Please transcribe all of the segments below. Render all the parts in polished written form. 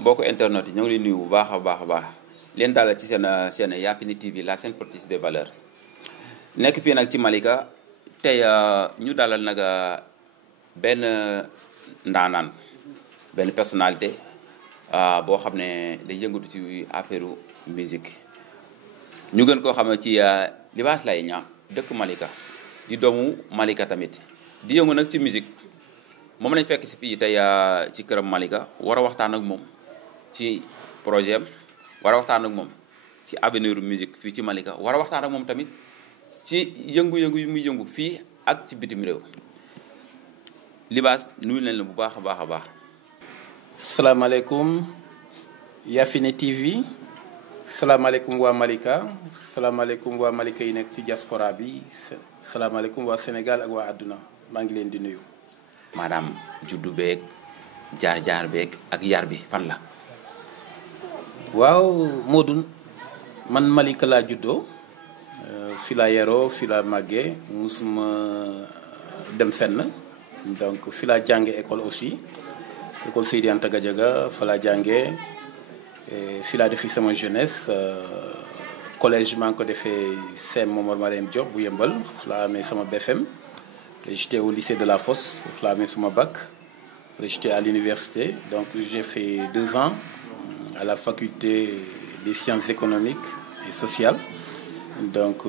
mbokku internet yi ñoo ngi leen nuyu bu baax a baax leen dalal ci seen Yafini TV la chaîne porteuse des valeurs nekk fii nag ci Malika tey ñu dalal nag benn ndaanaan benn personnalité boo xam ne day yëngatu ci affaire musique ñu gën koo xam ne ci Libaas Laye Niang dëkk Malika di doomu Malika tamit di yëngu nag ci musique moom lañ fekk si fii tey ci këram Malika war a waxtaan ak moom ci projet am war a waxtaan ak moom ci avenir musique fii ci Malika war a waxtaan ak moom tamit ci yëngu-yëngu yu muy yëngu fii ak ci bitim réew Libaas nuyu leen la bu baax a baax. salaamaaleykum Yafini TV salaamaaleykum waa Malika salaamaaleykum waa Malika yi nekk ci diaspora bi salaamaaleykum waa Sénégal ak waa àdduna maa ngi leen di nuyu. maanaam juddu beeg jaar beeg ak yar bi fan la. waaw Modou man Malika laa juddoo fi laa yaroo fi laa màggee musuma dem fenn donc fi laa jànge école aussi école Seydi Anta Gadiaga fa laa jànge fi laa defi sama jeunesse collège maa ngi ko defee CEM Momar Marème Diop bu Yëmbal fa laa amee sama BFM. J'étais au lycée de la Fosse, je l'ai amené sur ma bac. J'étais à l'université, donc j'ai fait 2 ans à la faculté des sciences économiques et sociales. Donc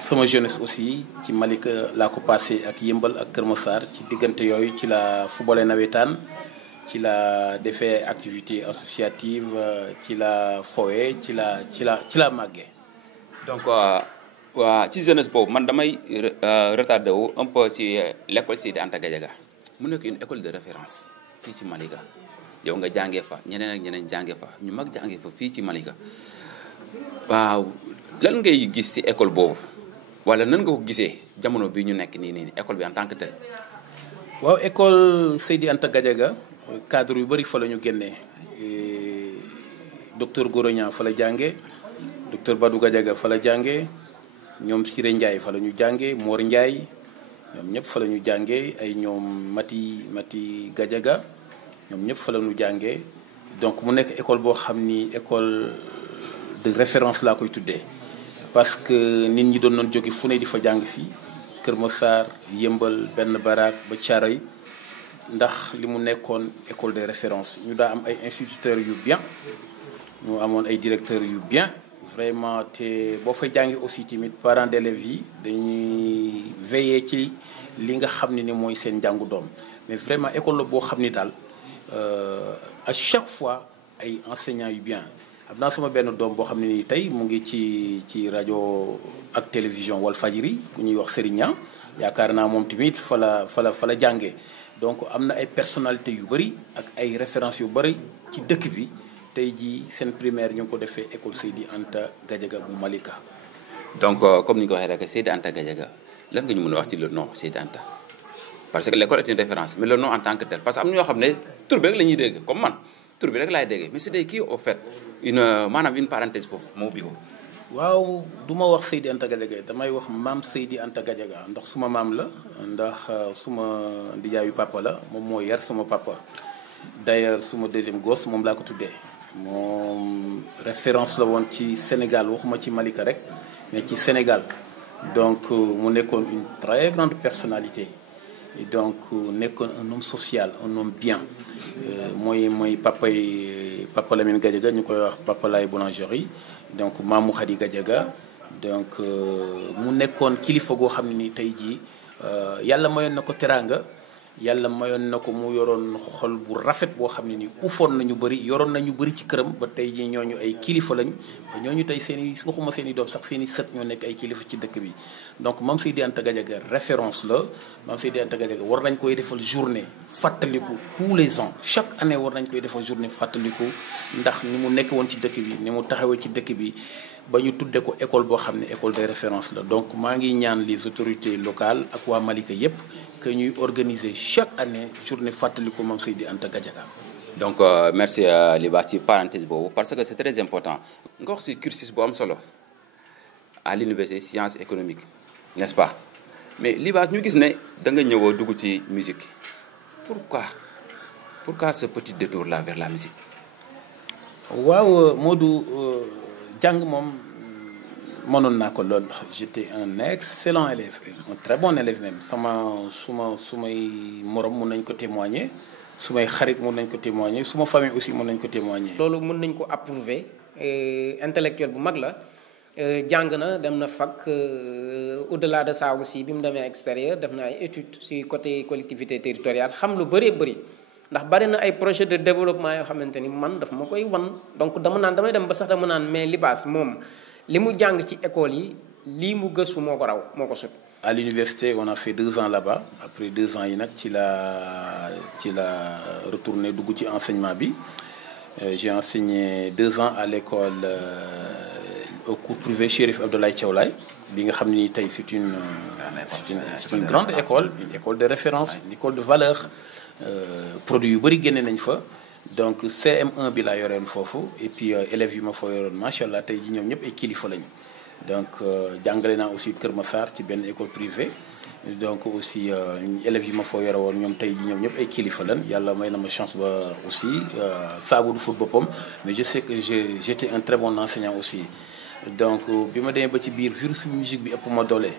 sama jeunesse aussi ci Malika laa ko passé ak Yëmbal ak Kër Massar ci diggante yooyu ci la footballé nawetaan ci la defee activité associative ci la fowe ci la màggee. Donc waa ci jeunesse boobu man damay retardé wu un peu ci l'école Seydi Anta Gadiaga mu nekk une école de référence fii ci Malika yow nga jàngee fa ñeneen ak ñeneen jàngee fa ñu mag jàngee fa fii ci Malika waaw lan ngay gis ci école boobu wala nan nga ko gisee jamono bi ñu nekk nii école bi en tant que tel. waaw école Seydi Anta Gadiaga cadre yu bëri fa la ñu génnee docteur Gora Niang fa la jàngee docteur Badou Gadiaga fa la jàngee. ñoom Siré Ndiaye fa la ñu jàngee Mor Ndiaye ñoom ñëpp fa la ñu jàngee ay ñoom Mati Gadiaga ñoom ñëpp fa la ñu jàngee donc mu nekk école boo xam ni école de référence laa koy tuddee parce que nit ñi doon jóge fu ne di fa jàng si Kër Massar Yëmbal Benn Baraak ba Thiaroye ndax li mu nekkoon école de référence ñu daa am ay instituteurs yu bien ñu amoon ay directeurs yu bien. Vraiment te boo fay jàngi aussi tamit parents d'élèves yi dañuy veiller ci li nga xam ne ni mooy seen njàngu doom mais vraiment école la boo xam ni daal à chaque fois ay enseignants yu bien am naa sama benn doom boo xam ne ni tey mu ngi ci rajo ak télévision Walfadjri ku ñuy wax Serigne Niang yaakaar naa moom tamit fa la jàngee donc am na ay personnalités yu bëri ak ay références yu bëri ci dëkk bi. tey jii seen primaire ñu ngi ko defee école Seydi Anta Gadiaga bu Malika. donc comme ni nga ko waxee rek Seydi Anta Gadiaga lan nga ñu mën a wax ci le nom Seydi Anta parce que l'école est une référence mais le nom en tant que tel parce que am na ñoo xam ne tur bi rek la ñuy dégg comme man tur bi rek laay dégg mais c'est kii au fait maanaam une parenthèse foofu moo ubbi ko. waaw du ma wax Seydi Anta Gadiaga damay wax maam Seydi Anta Gadiaga ndax suma maam la ndax suma ndijaayu papa la moom moo yar sama papa d'ailleurs suma deuxième gosse moom laa ko tuddee. moom référence la woon ci Sénégal waxuma ci Malika rek mais ci Sénégal donc mu nekkoon une très grande personnalité et donc nekkoon un homme social un homme bien mooy papa Lamine Gadiaga ñu koy wax papa Laye boulangerie donc Mamou Khady Gadiaga donc mu nekkoon kilifa goo xam ne ni tey jii yàlla mayoon na ko teraanga yàlla mayoon na ko mu yoroon xol bu rafet boo xam ne ni ufoon nañu bëri yoroon nañu bëri ci këram ba tey jii ñooñu ay kilifa lañ ba ñooñu tey waxuma seen i doom sax seen i sët ñoo nekk ay kilifa ci dëkk bi donc Mame Seydi Anta Gadiaga référence la Mame Seydi Anta Gadiaga war nañ koy defal journée fàttaliku tous les ans chaque année war nañ koy defal journée fàttaliku ndax ni mu nekk woon ci dëkk bi ni mu taxawee ci dëkk bi ba ñu tudde ko école boo xam ne école de référence la donc maa ngi ñaan les autorités locales ak waa Malika yépp que ñuy organiser chaque année journée fàttaliku Mame Seydi Anta Gadiaga. donc merci Libaas ci parenthèse boobu parce que c'est très important nga wax ci cursus bu am solo à l'université sciences économiques n'est-ce pas mais Libaas ñu gis ne da nga ñëw dugg ci musique pourquoi ce petit détour là vers la musique. waaw Modou jàng moom mënoon naa ko lool j'étais un excellent élève un très bon élève même sumay morom mun nañ ko témoigner sumay xarit mun nañ ko témoigner suma famille aussi mun nañ ko témoigner. loolu mën nañ ko approuver intellectuel bu mag la jàng na dem na fac au-delà de ça aussi bi mu demee extérieur def na ay études ci côté collectivité territoriale xam lu bëree bëri ndax bari na ay projet de développement yoo xamante ni man daf ma koy wan donc damay dem ba sax dama naan mais Libaas moom li mu jàng ci école yi lii mu gëstu moo ko raw moo ko sut. À l'université on a fait 2 ans là-bas après 2 ans yi nag ci la retourné dugg ci enseignement bi j'ai enseigné 2 ans à l'école au cours privé Chérif Abdoulaye Thiaw Laye bi nga xam ni tey c'est une grande école une école de référence une école de valeur produits yu bëri génne nañ fa donc CM1 bi laa yoroon foofu et puis élèves yi ma fa yoroon macha allah tey ji ñoom ñëpp ay kilifa lañu donc jàngale naa aussi Kër Massar ci benn école privée donc aussi élèves yi ma fa yore woon ñoom tey ji ñoom ñëpp ay kilifa lañ yàlla may na ma chance ba aussi saabu du fut boppam mais je sais que j'étais un très bon enseignant aussi donc bi ma demee ba ci biir virus musique bi ëpp ma doole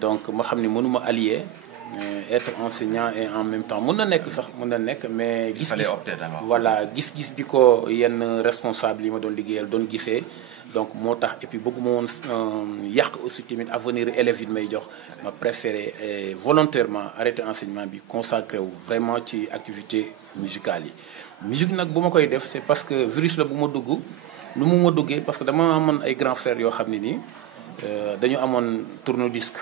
donc ma xam ne mënuma allier être enseignant et en même temps mën na nekk mais gis-gis voilà gis-gis bi ko yenn responsable yi ma doon liggéeyal doon gisee donc moo tax et puis bëgguma woon yàq aussi tamit avenir élèves yi may jox ma préféré volontairement arrêter enseignement bi consacré wu vraiment ci activité musicale yi musique nag bu ma koy def c'est parce que virus la bu ma dugg nu mu ma duggee parce que dama amoon ay grands frères yoo xam ne nii dañu amoon tourne-disque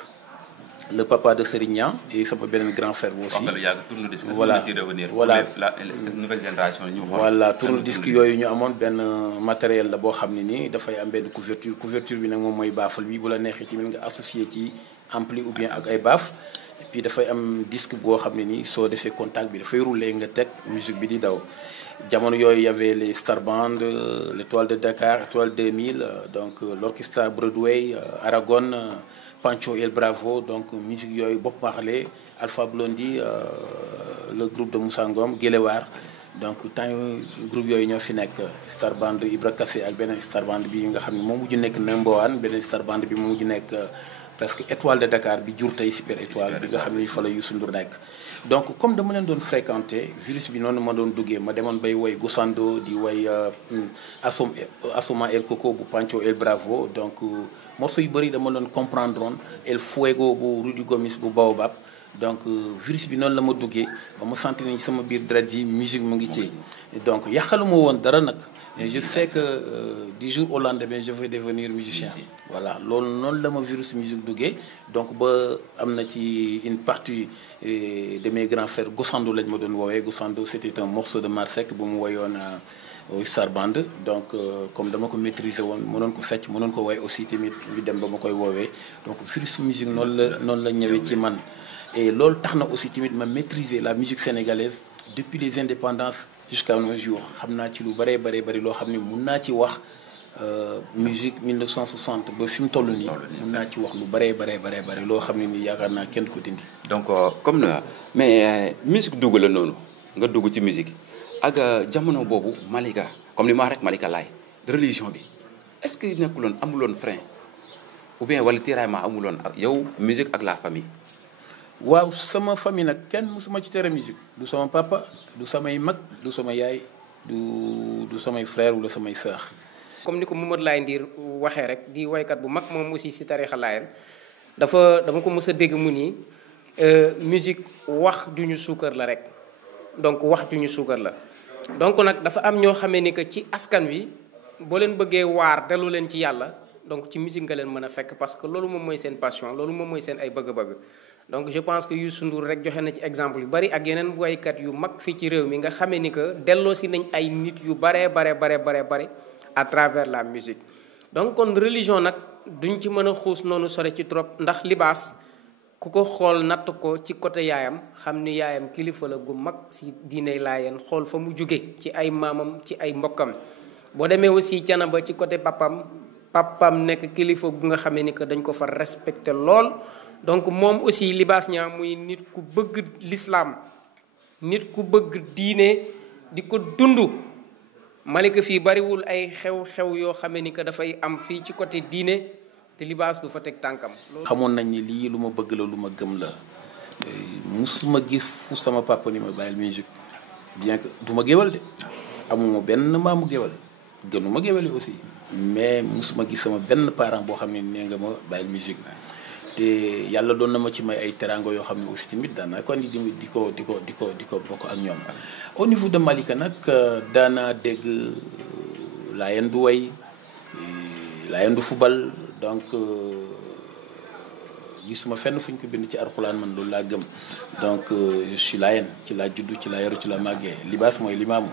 le papa de Serigne Niang et sama beneen grand frère bi aussi. voilà nouvelle génération ñu voilà tourne-disque yooyu ñu amoon benn matériel la boo xam ne nii dafay am benn couverture bi nag moom mooy baafal bi bu la neexee tamit nga associé ci ampli ou bien ak ay baaf et puis dafay am disque boo xam ne nii soo defee contact bi dafay rouler nga teg musique bi di daw. jamono yooyu y avait les Star Band l'Étoile de Dakar Étoile 2000 donc l'orchestre Broadway Aragon Pancho El Bravo donc musique yooyu Bob Marley Alpha Blondy le groupe de Moussa Ngom Guelewar donc temps groupe yooyu ñoo fi nekk Star Band Ibra Kassé ak beneen Star Band bi nga xam ne moo mujj nekk Nemboane beneen Star Band bi moo mujj nekk presque Étoile de Dakar bi jur tey Super Étoile bi nga xam ne fa la Youssou Ndour nekk donc comme dama leen doon fréquenter virus bi noonu ma doon duggee ma demoon bay woy Goussando di woy Assoma El Coco bu Pancho El Bravo donc morceau yu bëri dama doon comprendre woon El Fuego bu Rudy Gomis bu Baobab donc virus bi noonu la ma duggee ba ma sentir ni sama biir deret yi musique mu ngi ci donc yàqaluma woon dara nag mais je sais que du jour au lendemain je vais devenir musicien voilà loolu noonu la ma virus musique duggee donc ba am na ci une partie de mes grands frères Goussando lañ ma doon woowee Goussando c'était un morceau de Marsek bu mu woyoon Star Band donc comme dama ko maîtriser woon mënoon ko fecc mënoon ko woy aussi tamit bi dem ba ma koy woowee donc virus musique noonu la ñëwee ci man et loolu tax na aussi tamit ma maîtriser la musique sénégalaise depuis les indépendances jusqu'à nos jours xam naa ci lu bëree bëri loo xam ne mun naa ci wax musique 1960 ba fi mu toll nii mun naa ci wax lu bëri loo xam ne nii yaakaar naa kenn du ko dindi. donc comme na mais musique dugg la noonu nga dugg ci musique ak jamono boobu Malika comme li ma wax rek Malika laay religion bi est-ce que amuloon frein ou bien wala tiraillement amuloon ak yow musique ak la famille. waaw sama famille nag kenn musuma ci tere musique du sama papa du samay mag du sama yaay du samay frère wala samay sœur. comme ni ko Mamadou Laye Ndir waxee rek di waykat bu mag moom aussi si tarixa Laayeen dama ko mës a dégg mu nii musique wax ju ñu suukar la rek donc wax ju ñu suukar la donc nag dafa am ñoo xamee ni que ci askan wi boo leen bëggee waar dellu leen ci yàlla donc ci musique nga leen mën a fekk parce que loolu moom mooy seen passion loolu moom mooy seen ay bëgg-bëgg. donc je pense que Youssou Ndour rek joxe na ci exemple yu bari ak yeneen waykat yu mag fii ci réew mi nga xamee ni que delloo si nañ ay nit yu bare à travers la musique donc kon religion nag duñ ci mën a xuus noonu sore ci trop ndax Libaas ku ko xool natt ko ci côté yaayam xam ni yaayam kilifa la gu mag si diiney Laayeen xool fa mu jóge ci ay maamam ci ay mbokkam boo demee aussi Thiénaba ci côté papam nekk kilifa gu nga xamee ni que dañ ko fa respecté lool donc moom aussi Libaas Niang muy nit ku bëgg l'islam nit ku bëgg diine di ko dund Malika fii bariwul ay xew-xew yoo xamee ni que dafay am fii ci côté diine te Libaas du fa teg tànkam. xamoon nañ ni lii lu ma bëgg la lu ma gëm la musuma gis fu sama papa ni ma bàyyil musique bien que du ma géwal de amuma benn maamu géwal gënuma géwal aussi mais musuma gis sama benn parent boo xam ne nee nga ma bàyyil musique te yàlla doon na ma ci may ay teraanga yoo xam ne aussi tamit daanaa ko andi di ko bokk ak ñoom. au niveau de Malika nag daanaa dégg Laayeen du way Laayeen du fubal donc gisuma fenn fu ñu ko bind ci Alxuraan man loolu laa gëm donc je suis Laayeen ci laa juddu ci laa yaru ci laa màggee Libaas mooy limaamu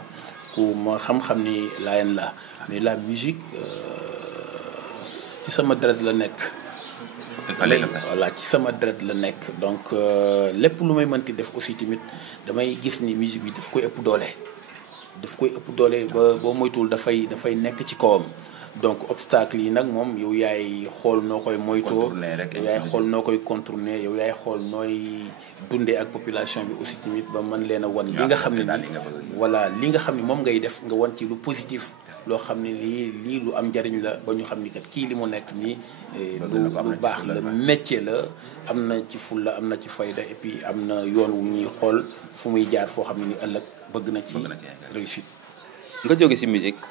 ku ma xam-xam ni Laayeen la mais la musique ci sama deret la nekk. voilà ci sama deret la nekk donc lépp lu may mënti def aussi tamit damay gis ni musique bi daf koy ëpp doole ba boo moytuwul dafay nekk ci kawam donc obstacle yi nag moom yow yaay xool noo koy moytoo yow yaay xool noo koy contourner yow yaay xool nooy dundee ak population bi aussi tamit ba mën leen a wan li nga xam ne ni voilà li nga xam ne moom ngay def nga wan ci lu positif loo xam ne lii lu am njariñ la ba ñu xam ni kat kii li mu nekk nii lu baax la métier la am na ci fulla am na ci fayda et puis am na yoon wu ñuy xool fu muy jaar foo xam ne ni ëllëg bëgg na ci réussite. nga jóge ci musique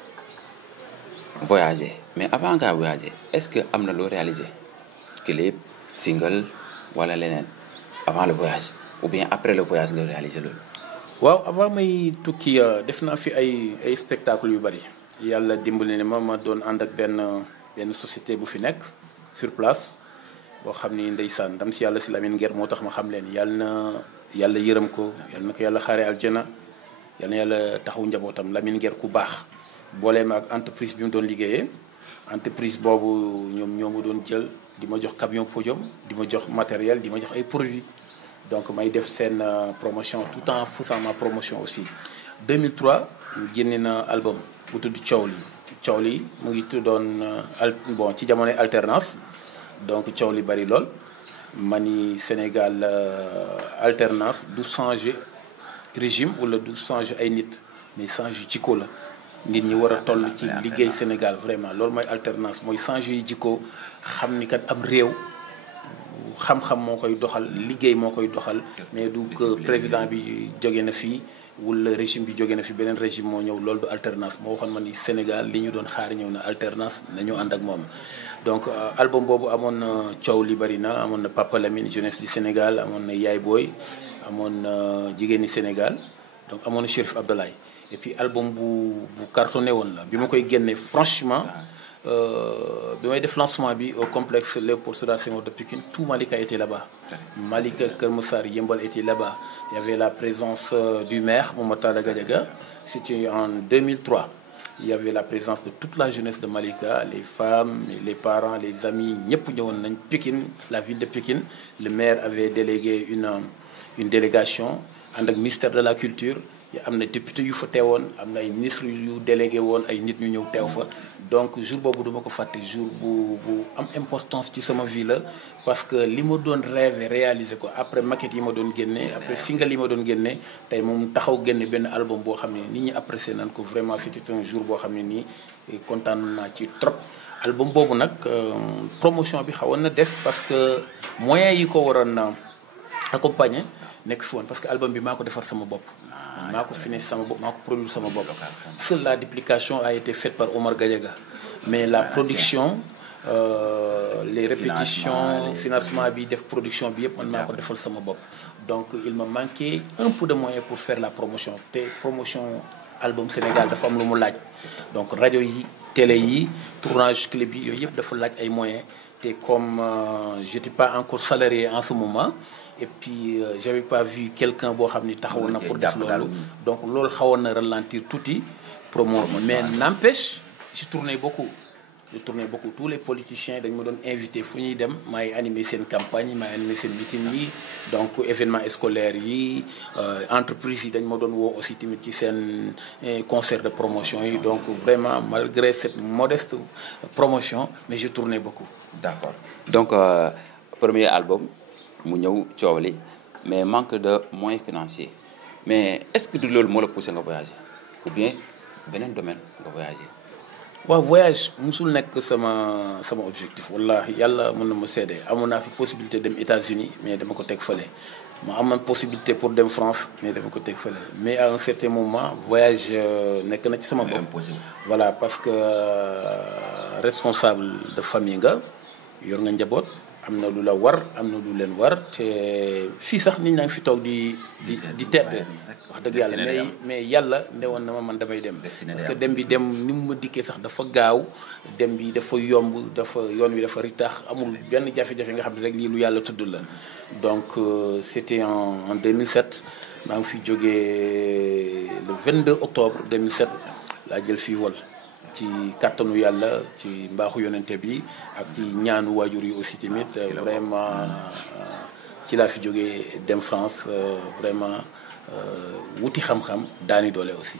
voyager mais avant ngaa voyager est-ce que am na loo réaliser clip single wala leneen avant le voyage ou bien après le voyage nga réaliser loolu. waaw avant may tukki def naa fi ay spectacle yu bari. yàlla dimbali ne ma doon ànd ak benn société bu fi nekk sur place boo xam ni ndeysaan ndam si yàlla si Lamine Nguer moo tax ma xam leen yàlla yërëm ko yàlla na ko yàlla xaaree aljana yàlla na yàlla taxaw njabootam Lamine Nguer ku baax boolee ma ak entreprise bi mu doon liggéeyee entreprise boobu ñoo ma doon jël di ma jox camion podium di ma jox matériel di ma jox ay produits donc may def seen promotion tout en faisant ma promotion aussi 2003 génne na album bu tudd coow li mu ngi tuddoon ci jamonoy alternance donc coow li bari lool ma ni Sénégal alternance du changer régime wala du changer ay nit mais changer jikko la nit ñi war a toll ci liggéey Sénégal vraiment loolu mooy alternance mooy changer yi jikko xam ni kat am réew xam-xam moo koy doxal liggéey moo koy doxal mais du que président bi jóge na fii wala régime bi jóge na fi beneen régime moo ñëw loolu du alternance moo waxoon ma ni Sénégal li ñu doon xaar ñëw na alternance nañu ànd ak moom. donc album boobu amoon na coow li bari na amoon na Papa Lamine jeunesse du Sénégal amoon na Yaay Boy amoon na jigéeni Sénégal donc amoon na Chérif Abdoulaye et puis album bu cartonné woon la bi ma koy génne franchement bi may def lancement bi au complexe Léopold Sédar Senghor de Pikine tout Malika était là-bas. Malika, Keur Massar, Yeumbeul était là-bas. Il y avait la présence du maire Momar Talla Gadiaga. C'était en 2003. Il y avait la présence de toute la jeunesse de Malika, les femmes, les parents, les amis, ñëpp ñëwoon nañ Pikine, la ville de Pikine. Le maire avait délégué une délégation ànd ak ministère de la culture. am na député yu fa teewoon am na ay ministres yu délégué woon ay nit ñu ñëw teew fa donc jour boobu duma ko fàtte jour bu am importance ci sama vie la parce que li ma doon rêver réaliser ko après maquette yi ma doon génne après single yi ma doon génne tey moom taxaw génne benn album boo xam ne nit ñi apprécié nañ ko vraiment c'était un jour boo xam ne nii kontaan naa ci trop. album boobu nag promotion bi xawoon na def parce que moyens yi ko waroon na accompagner nekk fi woon parce que album bi maa ko defar sama bopp. maa ko financé sama bopp maa ko produire sama bopp. seule la duplication a été faite par Omar Gadiaga mais la production les répétitions financement bi def production bi yëpp man maa ko defal sama bopp. donc il me manquait un peu de moyens pour faire la promotion te promotion album Sénégal dafa am lu mu laaj donc rajo yi télé yi tournage clip yi yooyu yëpp dafa laaj ay moyens te comme j'étais pas encore salarié en ce moment. et puis j'avais pas vu quelqu'un boo xam ni taxawoon na pour def loolu donc loolu xawoon na ralentir tuuti promo mais n'empêche je tournais beaucoup tous les politiciens dañ ma doon invité fu ñuy dem maay animer seen campagne yi maay animer seen meeting yi donc événement scolaire yi entreprise yi dañ ma doon woo aussi tamit ci seen concert de promotion yi donc vraiment malgré cette modeste promotion mais je tournais beaucoup. D'accord donc premier album mu ñëw coow li mais manque de moyens financiers mais est-ce que du loolu moo la poussé nga voyager ou bien beneen domaine nga voyagé. waaw voyage musul nekk sama objectif wallahi yàlla mën na ma seede amoon naa fi possibilité dem États-Unis mais dama ko teg fële ma amoon possibilité pour dem France mais dama ko teg fële mais à un certain moment voyage nekk na ci sama bopp. voilà parce que responsable de famille nga yor nga njaboot am na lu la war am na lu leen war te fii sax nit ñaa ngi fi toog di tedd wax dëgg yàlla mais yàlla ndewoon na ma man damay dem parce que dem bi dem ni mu ma dikkee sax dafa gaaw dem bi dafa yomb yoon wi dafa ritax amul benn jafe-jafe nga xam ne rek lii lu yàlla tudd la donc c'était en 2007 maa ngi fi jógee le 22 octobre 2007 laa jël fii vol ci kàttanu yàlla ci mbaaxu yonente bi ak ci ñaanu waajur yi aussi tamit vraiment ci laa fi jógee dem France vraiment wuti xam-xam daani doole aussi